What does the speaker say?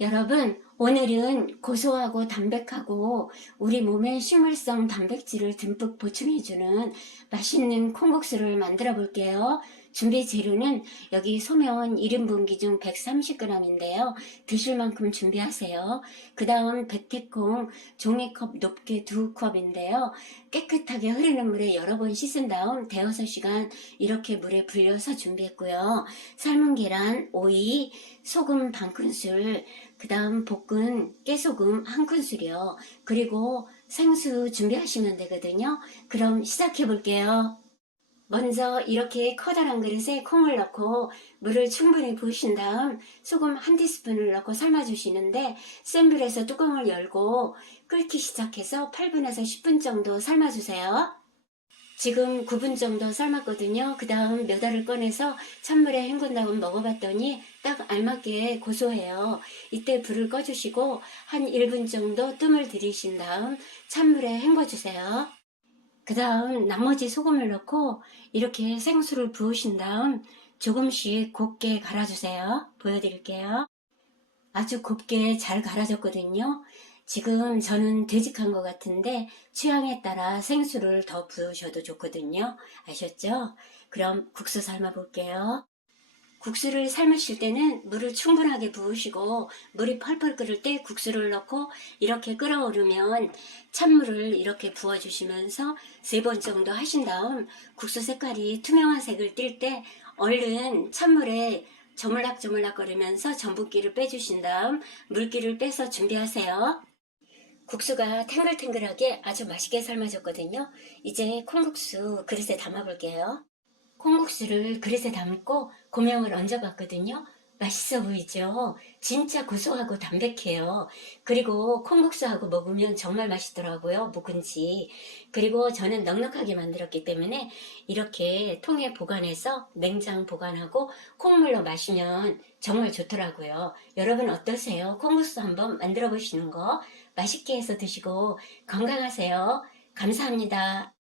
여러분, 오늘은 고소하고 담백하고 우리 몸에 식물성 단백질을 듬뿍 보충해주는 맛있는 콩국수를 만들어 볼게요. 준비 재료는 여기 소면 1인분 기준 130g인데요. 드실 만큼 준비하세요. 그 다음 백태콩 종이컵 높게 두 컵인데요. 깨끗하게 흐르는 물에 여러 번 씻은 다음 대여섯 시간 이렇게 물에 불려서 준비했고요. 삶은 계란, 오이, 소금 반 큰술, 그 다음 볶은 깨소금 한 큰술이요. 그리고 생수 준비하시면 되거든요. 그럼 시작해 볼게요. 먼저 이렇게 커다란 그릇에 콩을 넣고 물을 충분히 부으신 다음 소금 한 티스푼을 넣고 삶아주시는데 센 불에서 뚜껑을 열고 끓기 시작해서 8분에서 10분 정도 삶아주세요. 지금 9분 정도 삶았거든요. 그 다음 몇 알을 꺼내서 찬물에 헹군 다음 먹어봤더니 딱 알맞게 고소해요. 이때 불을 꺼주시고 한 1분 정도 뜸을 들이신 다음 찬물에 헹궈주세요. 그 다음 나머지 소금을 넣고 이렇게 생수를 부으신 다음 조금씩 곱게 갈아주세요. 보여드릴게요. 아주 곱게 잘 갈아졌거든요. 지금 저는 되직한 것 같은데 취향에 따라 생수를 더 부으셔도 좋거든요. 아셨죠? 그럼 국수 삶아 볼게요. 국수를 삶으실 때는 물을 충분하게 부으시고 물이 펄펄 끓을 때 국수를 넣고 이렇게 끓어오르면 찬물을 이렇게 부어주시면서 세 번 정도 하신 다음 국수 색깔이 투명한 색을 띌때 얼른 찬물에 저물락저물락 거리면서 전분기를 빼주신 다음 물기를 빼서 준비하세요. 국수가 탱글탱글하게 아주 맛있게 삶아졌거든요. 이제 콩국수 그릇에 담아볼게요. 콩국수를 그릇에 담고 고명을 얹어봤거든요. 맛있어 보이죠? 진짜 고소하고 담백해요. 그리고 콩국수하고 먹으면 정말 맛있더라고요. 묵은지. 그리고 저는 넉넉하게 만들었기 때문에 이렇게 통에 보관해서 냉장 보관하고 콩물로 마시면 정말 좋더라고요. 여러분 어떠세요? 콩국수 한번 만들어 보시는 거 맛있게 해서 드시고 건강하세요. 감사합니다.